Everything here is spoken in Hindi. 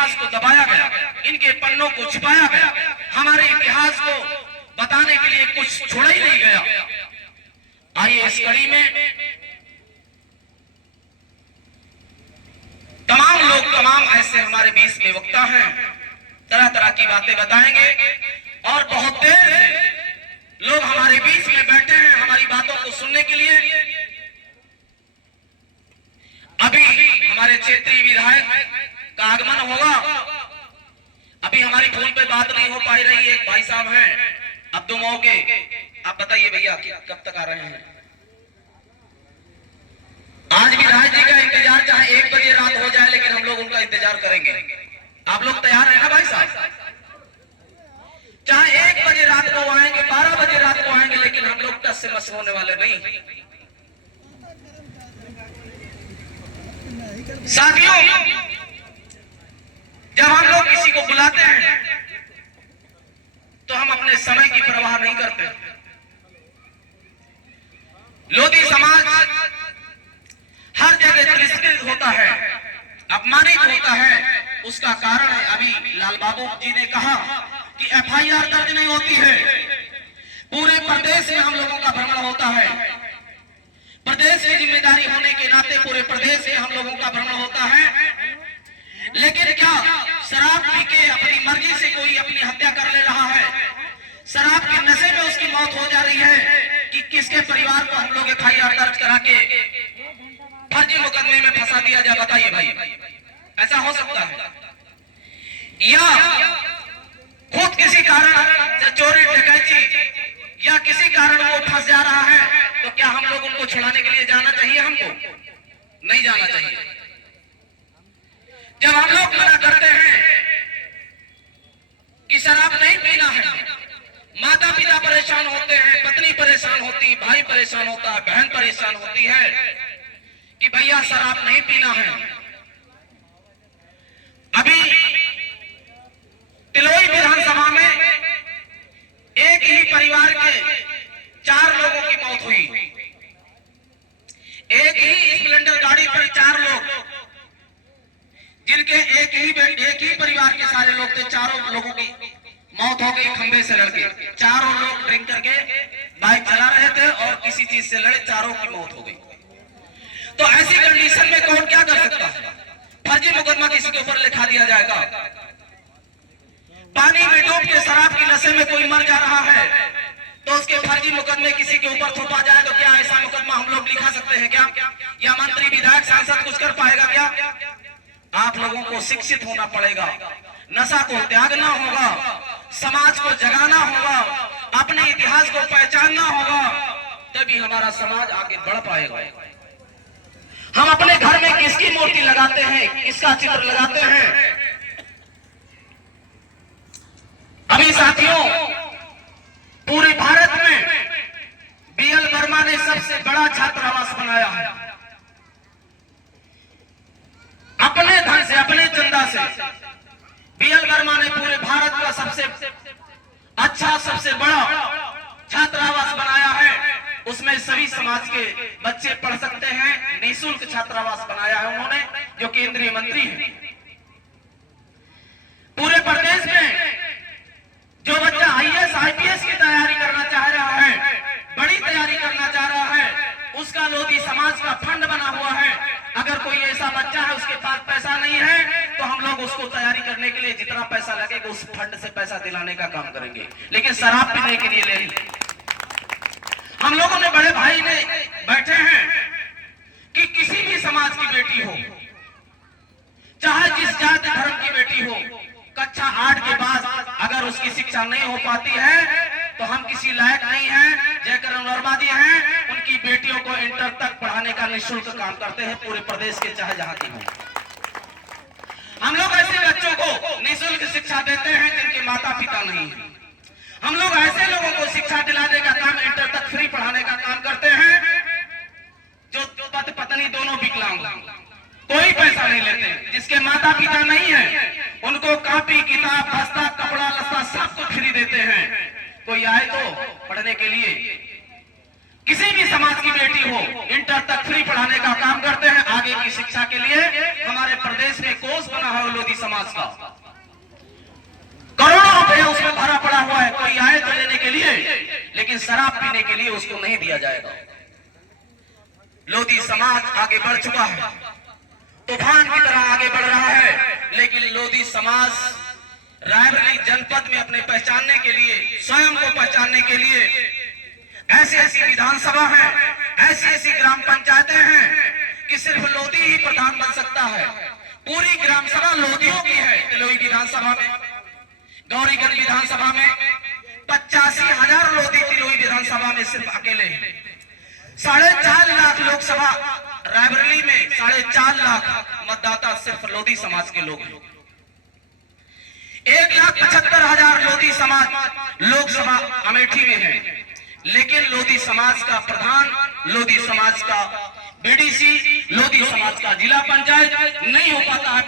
इतिहास को दबाया गया, इनके पन्नों को छुपाया गया, हमारे इतिहास को बताने के लिए कुछ छोड़ा ही नहीं गया। आइए इस कड़ी में तमाम लोग, तमाम ऐसे हमारे बीच में वक्ता हैं, तरह तरह की बातें बताएंगे और बहुत देर से लोग हमारे बीच में बैठे हैं हमारी बातों को सुनने के लिए। अभी हमारे क्षेत्रीय विधायक का आगमन होगा, अभी हमारी फोन पे बात नहीं हो पा रही। एक भाई साहब हैं अब्दुल मौके, आप बताइए भैया कब तक आ रहे हैं? आज विधायक जी का इंतजार चाहे 1 बजे रात हो जाए, लेकिन हम लोग उनका इंतजार करेंगे। आप लोग तैयार हैं ना भाई साहब? चाहे 1 बजे रात को आएंगे, 12 बजे रात को आएंगे, लेकिन हम लोग टस से मस होने वाले नहीं। साथियों, जब हम लोग किसी को बुलाते हैं तो हम अपने समय की परवाह नहीं करते। लोधी समाज हर जगह तिरस्कृत होता है, अपमानित होता है। उसका कारण है, अभी लाल बाबू जी ने कहा कि FIR दर्ज नहीं होती है। पूरे प्रदेश में हम लोगों का भ्रमण होता है, प्रदेश की जिम्मेदारी होने के नाते पूरे प्रदेश में हम लोगों का भ्रमण होता है। लेकिन क्या शराब पी के अपनी मर्जी से कोई अपनी हत्या कर ले रहा है? शराब के नशे में उसकी मौत हो जा रही है कि किसके परिवार को हम लोग FIR दर्ज करा के फर्जी मुकदमे में फंसा दिया जाए? बताइए भाई, ऐसा हो सकता है? या खुद किसी कारण चोरी डकैती या किसी कारण वो फंस जा रहा है, तो क्या हम लोग उनको छुड़ाने के लिए जाना चाहिए? हमको नहीं जाना चाहिए। जब हम लोग मना करते हैं कि शराब नहीं पीना है, माता पिता परेशान होते हैं, पत्नी परेशान होती, भाई परेशान होता है, बहन परेशान होती है कि भैया शराब नहीं पीना है। अभी तिलोई विधानसभा में एक ही परिवार के 4 लोगों की मौत हुई। एक ही स्प्लेंडर गाड़ी पर 4 लोग, जिनके एक ही परिवार के सारे लोग थे, चारों लोगों की मौत हो गई खंबे से लड़के। चारों लोग ड्रिंक करके बाइक चला रहे थे और किसी चीज से लड़े, चारों की मौत हो गई। तो ऐसी कंडीशन में कौन क्या कर सकता है? फर्जी मुकदमा किसी के ऊपर लिखा दिया जाएगा। पानी में डूब के शराब की नशे में कोई मर जा रहा है तो उसके फर्जी मुकदमे किसी के ऊपर थोपा जाए, तो क्या ऐसा मुकदमा हम लोग लिखा सकते हैं क्या? या मंत्री विधायक सांसद कुछ कर पाएगा क्या? आप लोगों को शिक्षित होना पड़ेगा, नशा को त्यागना होगा, समाज को जगाना होगा, अपने इतिहास को पहचानना होगा, तभी हमारा समाज आगे बढ़ पाएगा। हम अपने घर में किसकी मूर्ति लगाते हैं, किसका चित्र लगाते हैं? अभी साथियों, पूरे भारत में BL वर्मा ने सबसे बड़ा छात्रावास बनाया है। अपने धन से, अपने चंदा से BL वर्मा ने पूरे भारत का सबसे अच्छा, सबसे बड़ा छात्रावास बनाया है। उसमें सभी समाज के बच्चे पढ़ सकते हैं, निःशुल्क छात्रावास बनाया है उन्होंने, जो केंद्रीय मंत्री हैं। पूरे प्रदेश में जो बच्चा IAS IPS की तैयारी करना चाह रहा है, बड़ी तैयारी करना चाह रहा है, उसका लोधी समाज का फंड बना हुआ है। अगर कोई ऐसा बच्चा है उसके पास पैसा नहीं है, तो हम लोग उसको तैयारी करने के लिए जितना पैसा लगेगा उस फंड से पैसा दिलाने का काम करेंगे, लेकिन शराब पीने के लिए नहीं। हम लोगों ने, बड़े भाई ने बैठे हैं कि किसी भी समाज की बेटी हो, चाहे जिस जाति धर्म की बेटी हो, कक्षा 8 के बाद अगर उसकी शिक्षा नहीं हो पाती है तो हम किसी लायक नहीं हैं। जयकरण वर्मा जी हैं, उनकी बेटियों को इंटर तक पढ़ाने का निःशुल्क काम करते हैं, पूरे प्रदेश के चाहे जहां की हो। हम लोग ऐसे बच्चों को निःशुल्क शिक्षा देते हैं जिनके माता पिता नहीं है। हम लोग ऐसे लोगों को शिक्षा दिलाने का काम, इंटर तक फ्री पढ़ाने का काम करते हैं जो पति पत्नी दोनों विकलांग, कोई पैसा नहीं लेते। जिसके माता पिता नहीं है उनको कॉपी किताब बस्ता कपड़ा लत्ता सब कुछ फ्री देते हैं। कोई आए तो पढ़ने के लिए, किसी भी समाज की बेटी हो, इंटर तक फ्री पढ़ाने का काम करते हैं। आगे की शिक्षा के लिए हमारे प्रदेश में कोर्स बना है लोधी समाज समाज का। करोड़ों रुपए उसमें भरा पड़ा हुआ है, कोई आए तो लेने के लिए, लेकिन शराब पीने के लिए उसको नहीं दिया जाएगा। लोधी समाज आगे बढ़ चुका है, तूफान की तरह आगे बढ़ रहा है, लेकिन लोधी समाज रायबरेली जनपद में अपने पहचानने के लिए, स्वयं को पहचानने के लिए ऐसी ऐसी विधानसभा है, ऐसी ऐसी ग्राम पंचायतें हैं कि सिर्फ लोधी ही प्रधान बन सकता है। पूरी ग्राम सभा लोधियों की है। तिलोई विधानसभा में, गौरीगंज विधानसभा में 85,000 लोधी तिलोई विधानसभा में सिर्फ अकेले हैं। 4.5 लाख लोकसभा रायबरेली में 4.5 लाख मतदाता सिर्फ लोधी समाज के लोग हैं। 1,75,000 लोधी समाज लोकसभा अमेठी में है, लेकिन लोधी समाज का प्रधान, लोधी समाज का बीडीसी, लोधी समाज का जिला पंचायत नहीं हो पाता है।